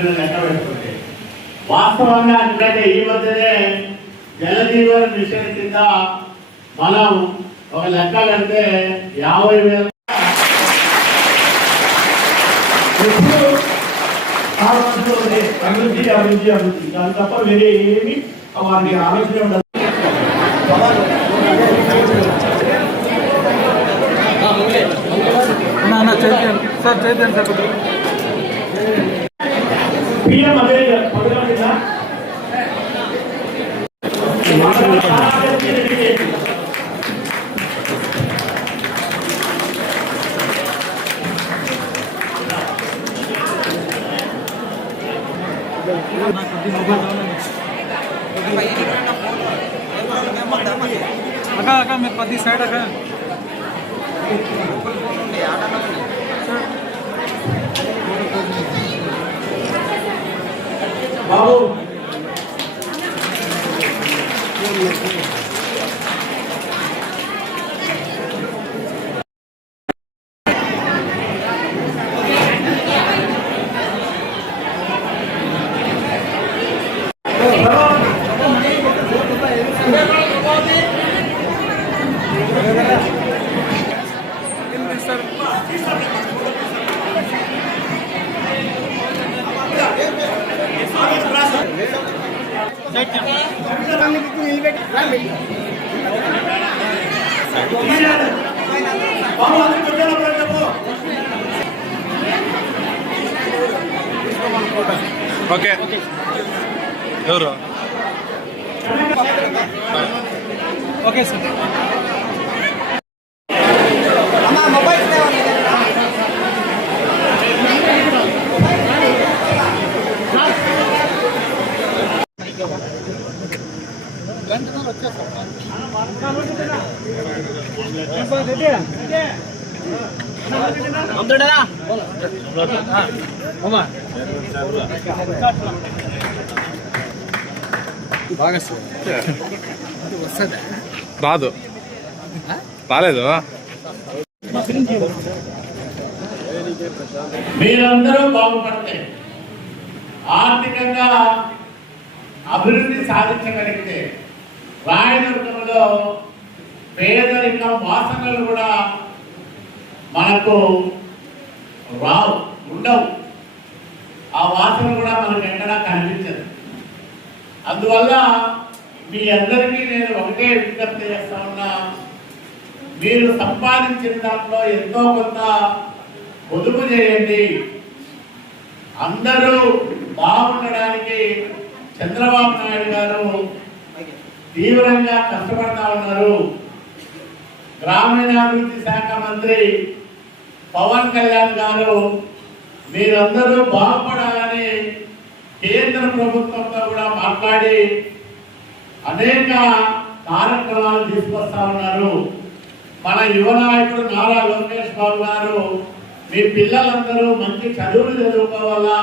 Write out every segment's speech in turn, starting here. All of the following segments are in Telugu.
మీద లెక్క పెట్టుకుంటే వాస్తవంగా ఎందుకంటే ఈ మధ్యనే జలజీవన మిషన్ కింద మనం ఒక లెక్క కడితే 50,000 అభివృద్ధి అభివృద్ధి అభివృద్ధి దాని తప్ప వేరే ఏమి వారికి ఆలోచన ఉండదు. పిఎం అదే अका मैं पति साइड अका बाबू ओके ओके सर मोबाइल రాదు రాలేదు. మీరందరూ బాగుపడితే ఆర్థికంగా అభివృద్ధి సాధించగలిగితే రాయదుర్గంలో పేదరికం వాసనలు కూడా మనకు రావు, ఉండవు. ఆ వాసన కూడా మనకు ఎక్కడా కనిపించదు. అందువల్ల మీ అందరికీ నేను ఒకటే విజ్ఞప్తి చేస్తా ఉన్నా, మీరు సంపాదించిన దాంట్లో ఎంతో కొంత పొదుపు చేయండి. అందరూ బాగుండడానికి చంద్రబాబు నాయుడు గారు తీవ్రంగా కష్టపడతా ఉన్నారు. గ్రామీణాభివృద్ధి శాఖ మంత్రి పవన్ కళ్యాణ్ గారు మీరందరూ బాగుపడాలని కేంద్ర ప్రభుత్వంతో కూడా మాట్లాడి అనేక కార్యక్రమాలు తీసుకొస్తా ఉన్నారు. మన యువ నాయకుడు నారా లోకేష్ బాబు గారు మీ పిల్లలందరూ మంచి చదువులు చదువుకోవాలా,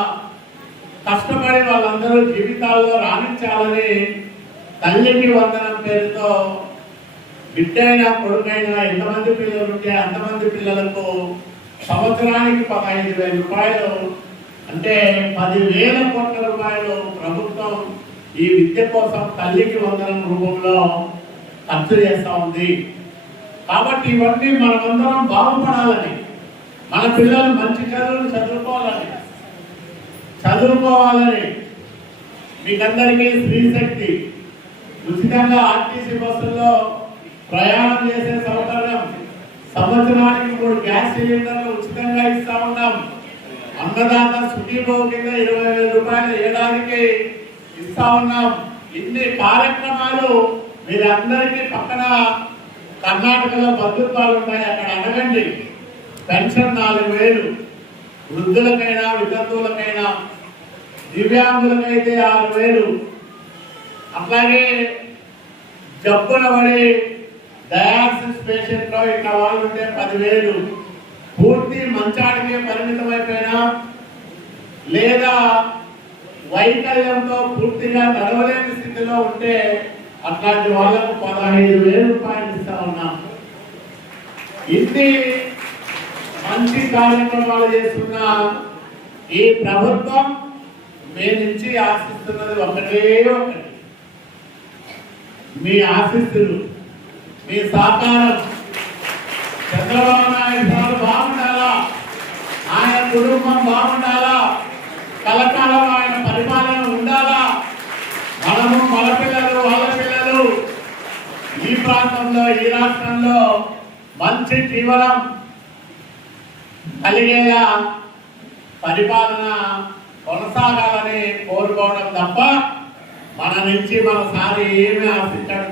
కష్టపడి వాళ్ళందరూ జీవితాల్లో రాణించాలని తల్లికి వందనం పేరుతో బిడ్డైనా కొడుకైనా ఎంతమంది పిల్లలు ఉంటే అంతమంది పిల్లలకు సంవత్సరానికి 15,000 రూపాయలు అంటే 10,000 కోట్ల రూపాయలు ప్రభుత్వం ఈ విద్య కోసం తల్లికి వందనం రూపంలో ఖర్చు చేస్తూ ఉంది. కాబట్టి ఇవన్నీ మనమందరం బాగుపడాలని, మన పిల్లలు మంచి చదువులు చదువుకోవాలని మీకందరికీ స్త్రీశక్తి ఉచితంగా ఆర్టీసీ బస్సుల్లో ప్రయాణం చేసే సౌకర్యం, సంవత్సరానికి 3 గ్యాస్ సిలిండర్లు ఉచితంగా ఇస్తా ఉన్నాం. అన్నదాత సుఖీభవ కింద 20,000 రూపాయలు ఏడాదికి ఇస్తా ఉన్నాం. ఇన్ని కార్యక్రమాలు మీరందరికీ పక్కన కర్ణాటకలో బంధుత్వాలు ఉన్నాయి, అక్కడ అడగండి. పెన్షన్ 4,000, వృద్ధులకైనా వితంతువులకైనా, దివ్యాంగులకైతే 6,000. అట్లాగే జబ్బుల పడి డయాలసిస్ పేషెంట్ లో ఇట్లా వాళ్ళు ఉంటే 10,000. పూర్తి మంచానికే పరిమితమైపోయినా లేదా వైకల్యంతో పూర్తిగా నడవలేని స్థితిలో ఉంటే అట్లాంటి వాళ్ళకు 15,000 రూపాయలు ఇస్తా ఉన్నాం. ఇన్ని మంచి కార్యక్రమాలు చేస్తున్న ఈ ప్రభుత్వం మీ నుంచి ఆశిస్తున్నది ఒకటే ఒకటి, మీ ఆశీస్సులు, మీ సహకారం. చంద్రబాబు నాయుడు గారు బాగుండాలా, ఆయన కుటుంబం బాగుండాలా, కలకాలం ఆయన పరిపాలన ఉండాలా. మనము మన పిల్లలు, వాళ్ళ పిల్లలు ఈ ప్రాంతంలో, ఈ రాష్ట్రంలో మంచి జీవనం కలిగేలా పరిపాలన కొనసాగాలని కోరుకోవడం తప్ప మన నుంచి మన సారి ఏమి ఆశించడం